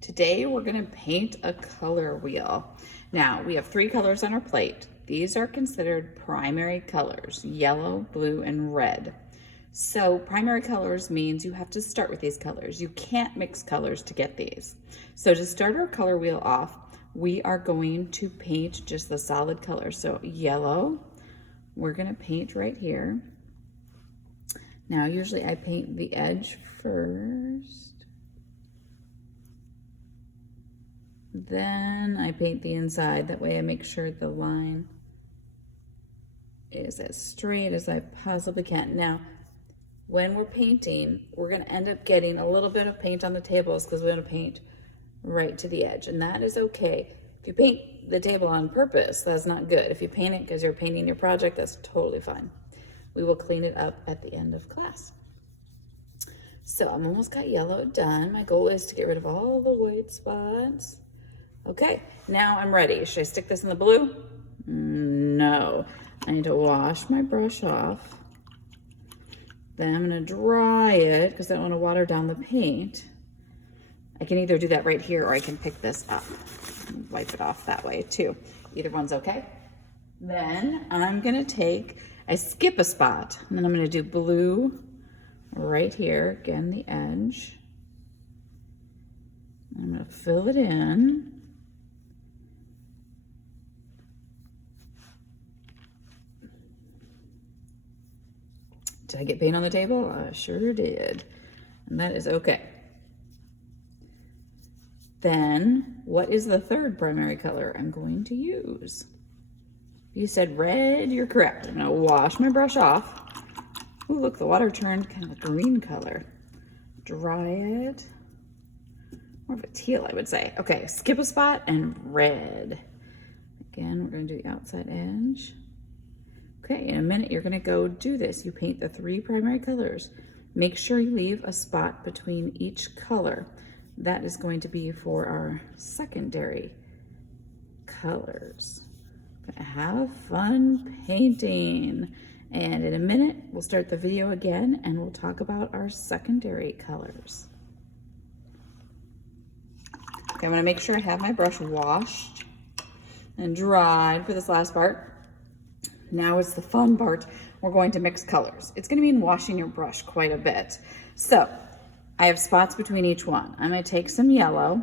Today we're going to paint a color wheel. Now we have 3 colors on our plate. These are considered primary colors: yellow, blue, and red. So primary colors means you have to start with these colors. You can't mix colors to get these. So to start our color wheel off, we are going to paint just the solid colors. So yellow, we're going to paint right here. Now usually I paint the edge first. Then I paint the inside. That way I make sure the line is as straight as I possibly can. Now, when we're painting, we're going to end up getting a little bit of paint on the tables because we're going to paint right to the edge, and that is okay. If you paint the table on purpose, that's not good. If you paint it because you're painting your project, that's totally fine. We will clean it up at the end of class. So I'm almost got yellow done. My goal is to get rid of all the white spots. Okay, now I'm ready. Should I stick this in the blue? No. I need to wash my brush off. Then I'm going to dry it because I don't want to water down the paint. I can either do that right here or I can pick this up and wipe it off that way too. Either one's okay. Then I'm going to I skip a spot, and then I'm going to do blue right here, again the edge. I'm going to fill it in. Did I get paint on the table? I sure did. And that is okay. Then, what is the third primary color I'm going to use? You said red, you're correct. I'm gonna wash my brush off. Ooh, look, the water turned kind of a green color. Dry it. More of a teal, I would say. Okay, skip a spot and red. Again, we're gonna do the outside edge. Okay, in a minute, you're gonna go do this. You paint the 3 primary colors. Make sure you leave a spot between each color. That is going to be for our secondary colors. Have fun painting. And in a minute, we'll start the video again and we'll talk about our secondary colors. Okay, I'm gonna make sure I have my brush washed and dried for this last part. Now it's the fun part. We're going to mix colors. It's gonna mean washing your brush quite a bit. So I have spots between each one. I'm gonna take some yellow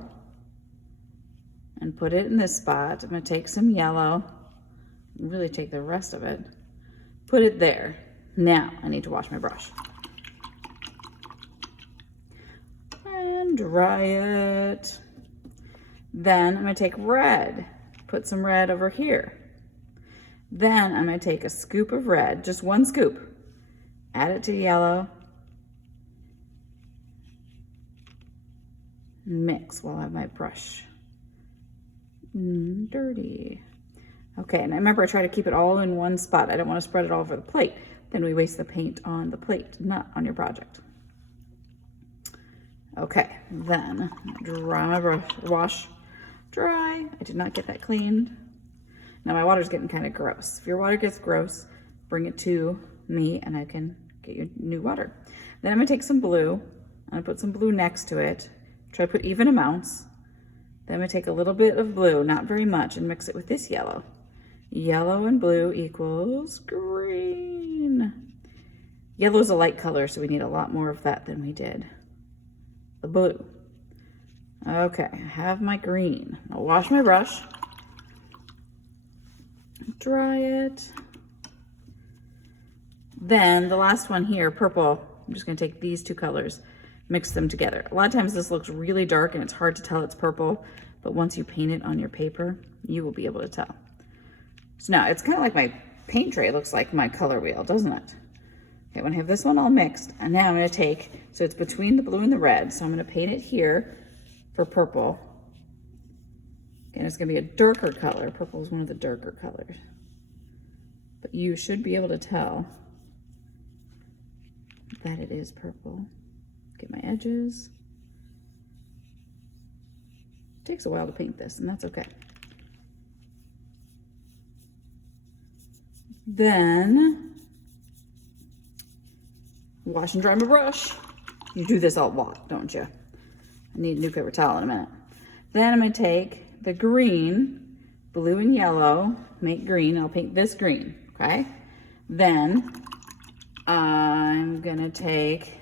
and put it in this spot. I'm gonna take some yellow, really take the rest of it, put it there. Now I need to wash my brush. And dry it. Then I'm gonna take red, put some red over here. Then I'm gonna take a scoop of red, just 1 scoop, add it to yellow, mix while I have my brush dirty. Okay, and remember, I try to keep it all in one spot. I don't want to spread it all over the plate. Then we waste the paint on the plate, not on your project. Okay, then dry my brush, wash, dry. I did not get that cleaned. Now my water's getting kind of gross. If your water gets gross, bring it to me and I can get you new water. Then I'm gonna take some blue. I'm gonna put some blue next to it. Try to put even amounts. Then I'm gonna take a little bit of blue, not very much, and mix it with this yellow. Yellow and blue equals green. Yellow is a light color, so we need a lot more of that than we did the blue. Okay, I have my green. I'll wash my brush, dry it. Then the last one here, purple, I'm just gonna take these 2 colors, mix them together. A lot of times this looks really dark and it's hard to tell it's purple, but once you paint it on your paper, you will be able to tell. So now it's kind of like my paint tray looks like my color wheel, doesn't it? Okay, when I have this one all mixed, and now I'm gonna take, so it's between the blue and the red, so I'm gonna paint it here for purple. Again, it's gonna be a darker color. Purple is one of the darker colors. But you should be able to tell that it is purple. Get my edges. It takes a while to paint this, and that's okay. Then wash and dry my brush. You do this a lot, don't you? I need a new paper towel in a minute. Then I'm gonna take the green, blue and yellow, make green. I'll paint this green, okay? Then I'm gonna take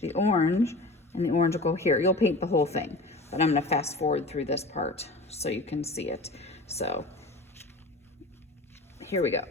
the orange, and the orange will go here. You'll paint the whole thing, but I'm gonna fast forward through this part so you can see it. So here we go.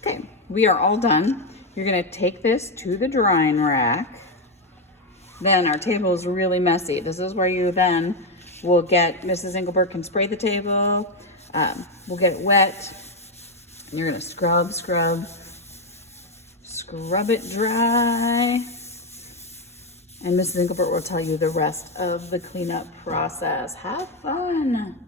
Okay, we are all done. You're gonna take this to the drying rack. Then our table is really messy. This is where you then will get, Mrs. Engelberg can spray the table. We'll get it wet. And you're gonna scrub it dry. And Mrs. Engelbert will tell you the rest of the cleanup process. Have fun.